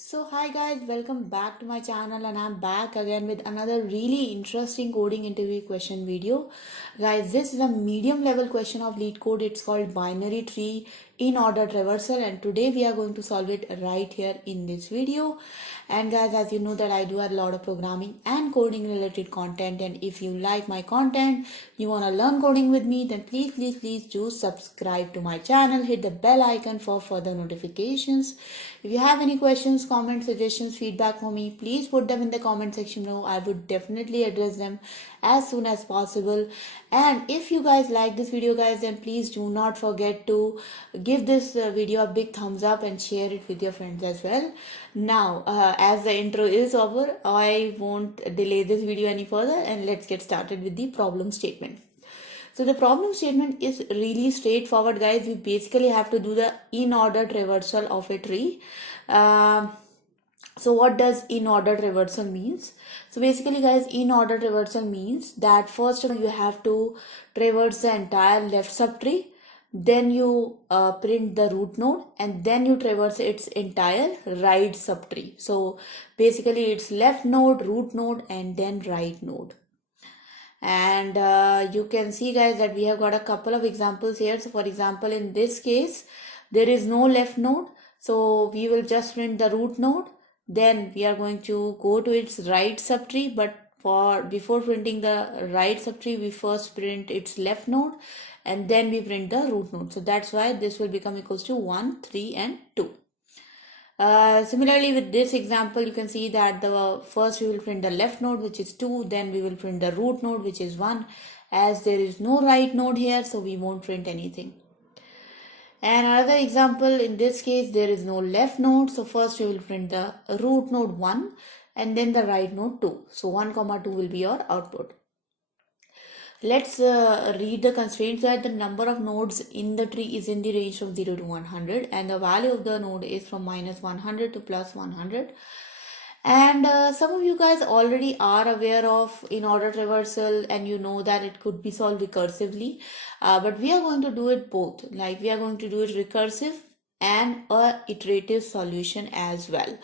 So hi guys, welcome back to my channel and I'm back again with another really interesting coding interview question video. Guys, this is a medium level question of lead code. It's called binary tree in order traversal and today we are going to solve it right here in this video. And guys, as you know that I do a lot of programming and coding related content, and if you like my content, you want to learn coding with me, then please do subscribe to my channel, hit the bell icon for further notifications. If you have any questions, comments, suggestions, feedback for me, please put them in the comment section below. I would definitely address them as soon as possible. And if you guys like this video guys, then please do not forget to give this video a big thumbs up and share it with your friends as well. Now as the intro is over, I won't delay this video any further and let's get started with the problem statement. So the problem statement is really straightforward guys. We basically have to do the in order traversal of a tree. So what does in order traversal means? So basically guys, in order traversal means that first of all you have to traverse the entire left subtree, then you print the root node, and then you traverse its entire right subtree. So basically it's left node, root node, and then right node. And you can see guys that we have got a couple of examples here. So for example, in this case there is no left node, so we will just print the root node, then we are going to go to its right subtree, but before printing the right subtree we first print its left node and then we print the root node. So that's why this will become equals to 1, 3 and 2. Similarly with this example, you can see that the first we will print the left node, which is 2, then we will print the root node, which is 1. As there is no right node here, so we won't print anything. And another example, in this case there is no left node, so first we will print the root node 1 and then the right node 2. So 1 comma 2 will be your output. Let's read the constraints that the number of nodes in the tree is in the range from 0 to 100 and the value of the node is from minus 100 to plus 100. And some of you guys already are aware of in order traversal and you know that it could be solved recursively, but we are going to do it both. Like we are going to do it recursive and a iterative solution as well.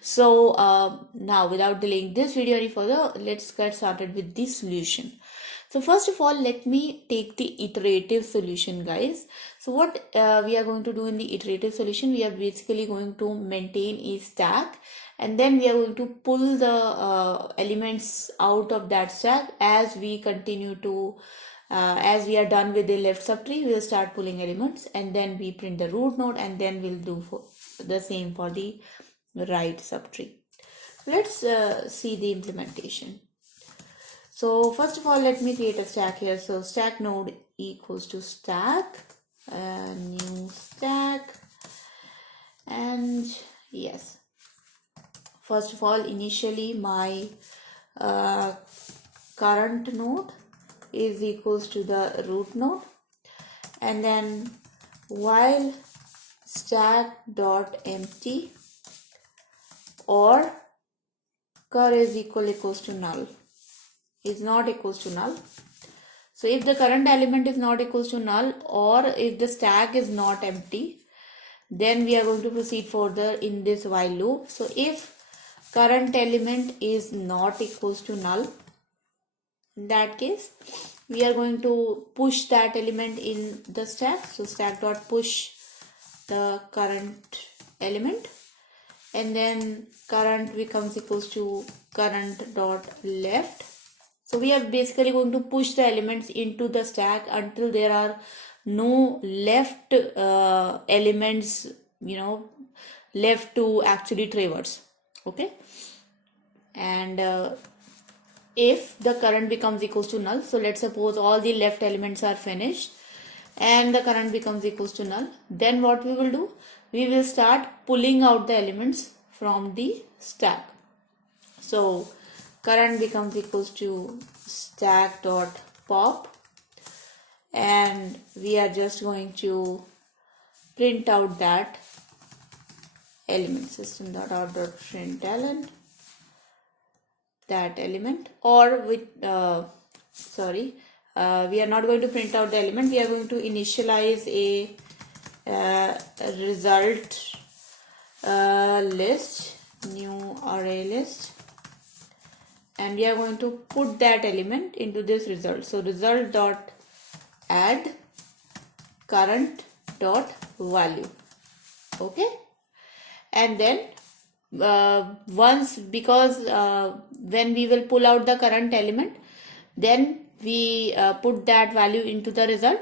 So now without delaying this video any further, let's get started with the solution. So first of all, let me take the iterative solution guys. So what we are going to do in the iterative solution, we are basically going to maintain a stack and then we are going to pull the elements out of that stack as we continue to as we are done with the left subtree, we will start pulling elements and then we print the root node and then we'll do the same for the right subtree. Let's see the implementation. So first of all, let me create a stack here. So stack node equals to stack, new stack, and yes. First of all, initially my current node is equals to the root node, and then while stack dot empty or cur is equals to null is not equals to null. So if the current element is not equals to null or if the stack is not empty, then we are going to proceed further in this while loop. So if current element is not equals to null, in that case we are going to push that element in the stack. So stack dot push the current element and then current becomes equals to current dot left. So we are basically going to push the elements into the stack until there are no left elements, left to actually traverse. Okay. And if the current becomes equals to null, so let's suppose all the left elements are finished and the current becomes equals to null, then what we will do? We will start pulling out the elements from the stack. So current becomes equals to stack dot pop and we are just going to print out that element, system dot out dot println that element, or with we are not going to print out the element, we are going to initialize a result list new array list, and we are going to put that element into this result. So result dot add current dot value. Okay, and then once, because when we will pull out the current element, then we put that value into the result,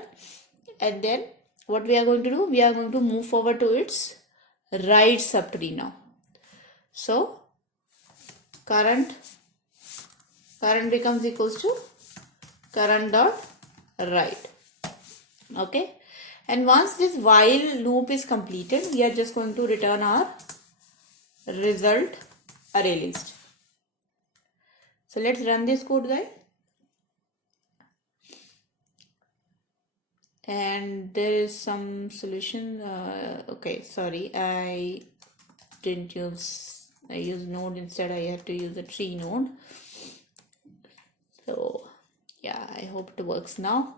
and then what we are going to do, we are going to move forward to its write subtree now. So current becomes equals to current dot write. Okay, and once this while loop is completed, we are just going to return our result array list. So let's run this code, guys. And there is some solution. Okay, sorry, I used node instead. I have to use a tree node. So yeah, I hope it works now.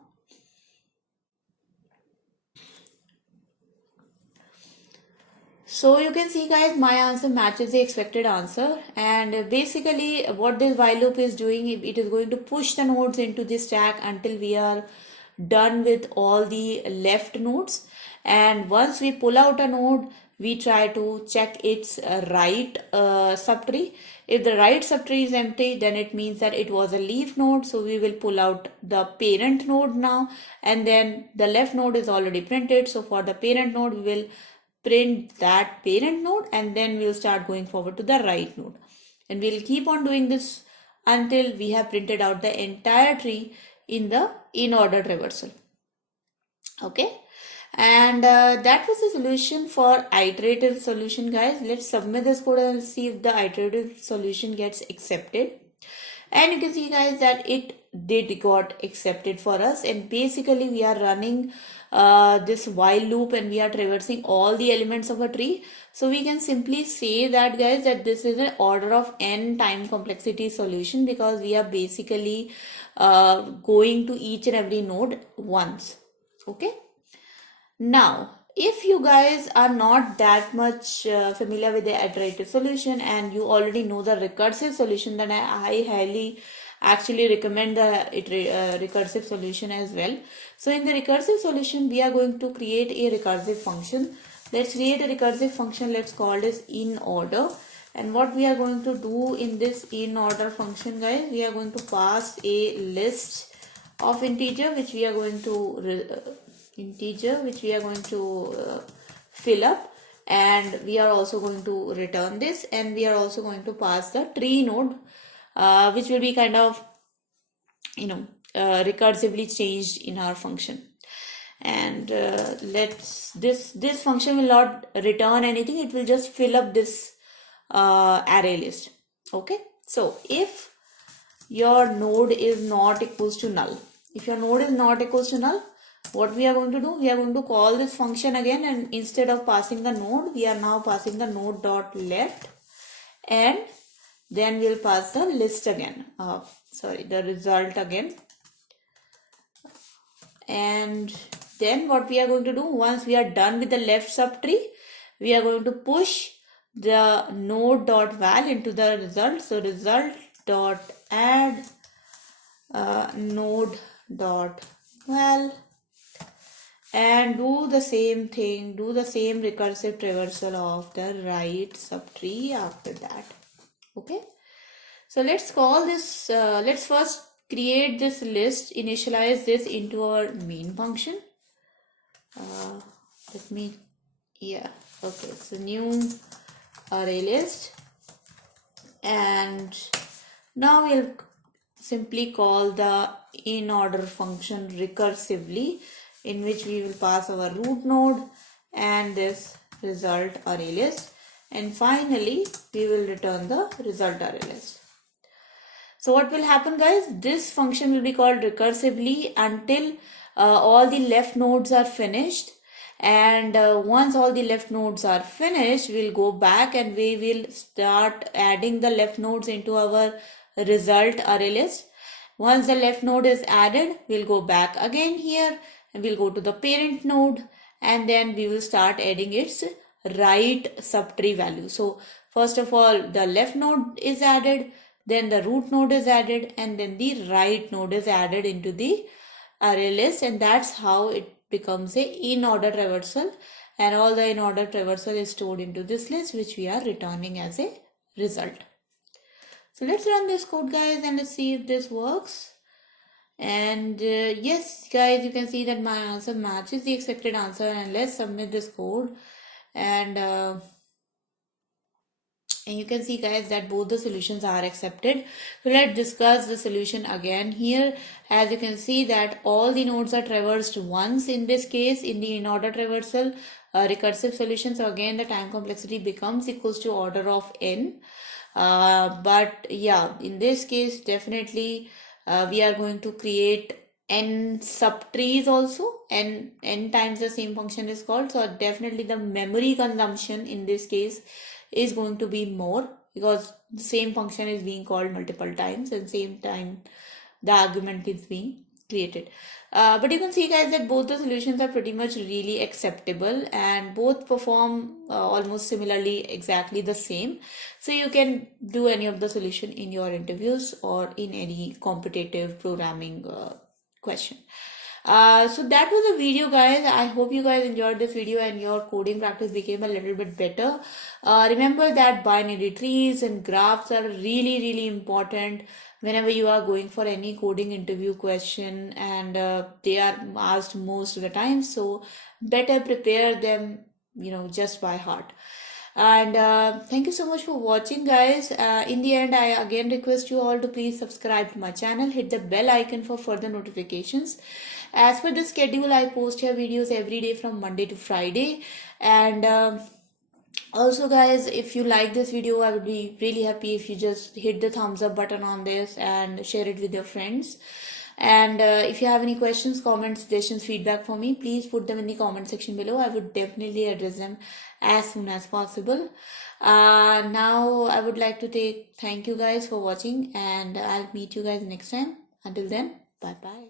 So you can see, guys, my answer matches the expected answer, and basically what this while loop is doing, it is going to push the nodes into this stack until we are done with all the left nodes. And once we pull out a node, we try to check its write subtree. If the write subtree is empty, then it means that it was a leaf node, so we will pull out the parent node now, and then the left node is already printed, so for the parent node we will print that parent node, and then we'll start going forward to the right node, and we'll keep on doing this until we have printed out the entire tree in the in order traversal. Okay, and that was the solution for iterative solution, guys. Let's submit this code and see if the iterative solution gets accepted. And you can see, guys, that it did got accepted for us, and basically we are running this while loop and we are traversing all the elements of a tree. So we can simply say that, guys, that this is an order of n time complexity solution, because we are basically going to each and every node once. Okay, now if you guys are not that much familiar with the iterative solution and you already know the recursive solution, then I highly actually recommend the recursive solution as well. So in the recursive solution, we are going to create a recursive function. Let's create a recursive function. Let's call this in order. And what we are going to do in this in order function, guys, we are going to pass a list of integer which we are going to fill up, and we are also going to return this, and we are also going to pass the tree node, which will be kind of recursively changed in our function. And this function will not return anything, it will just fill up this array list. Okay, so if your node is not equals to null, what we are going to do, we are going to call this function again, and instead of passing the node, we are now passing the node dot left, and then we'll pass the list again, the result again. And then what we are going to do, once we are done with the left subtree, we are going to push the node dot val into the result. So result dot add node dot val, and do the same thing, do the same recursive traversal of the right subtree after that. Okay, so let's call this, let's first create this list, initialize this into our main function. So new array list, and now we'll simply call the in order function recursively, in which we will pass our root node and this result array list, and finally we will return the result array list. So what will happen, guys, this function will be called recursively until all the left nodes are finished, and once all the left nodes are finished, we'll go back and we will start adding the left nodes into our result array list. Once the left node is added, we'll go back again here and we'll go to the parent node, and then we will start adding its right subtree value. So First of all, the left node is added, then the root node is added, and then the right node is added into the array list, and that's how it becomes a in-order traversal, and all the in-order traversal is stored into this list, which we are returning as a result. So let's run this code, guys, and let's see if this works. And yes, guys, you can see that my answer matches the expected answer, and let's submit this code. And you can see, guys, that both the solutions are accepted. So let's discuss the solution again here. As you can see that all the nodes are traversed once in this case in the in-order traversal recursive solution. So again, the time complexity becomes equals to order of n. But yeah, in this case, definitely we are going to create n subtrees also. N times the same function is called. So definitely the memory consumption in this case is going to be more, because the same function is being called multiple times and same time the argument is being created. But you can see, guys, that both the solutions are pretty much really acceptable and both perform almost similarly, exactly the same. So you can do any of the solution in your interviews or in any competitive programming question. So that was the video, guys. I hope you guys enjoyed this video and your coding practice became a little bit better. Remember that binary trees and graphs are really important whenever you are going for any coding interview question, and they are asked most of the time, so better prepare them, just by heart. And thank you so much for watching, guys. In the end, I again request you all to please subscribe to my channel, hit the bell icon for further notifications. As per the schedule, I post here videos every day from Monday to Friday. And also, guys, if you like this video, I would be really happy if you just hit the thumbs up button on this and share it with your friends. And if you have any questions, comments, suggestions, feedback for me, please put them in the comment section below. I would definitely address them as soon as possible. Now I would like to thank you guys for watching, and I'll meet you guys next time. Until then, bye bye.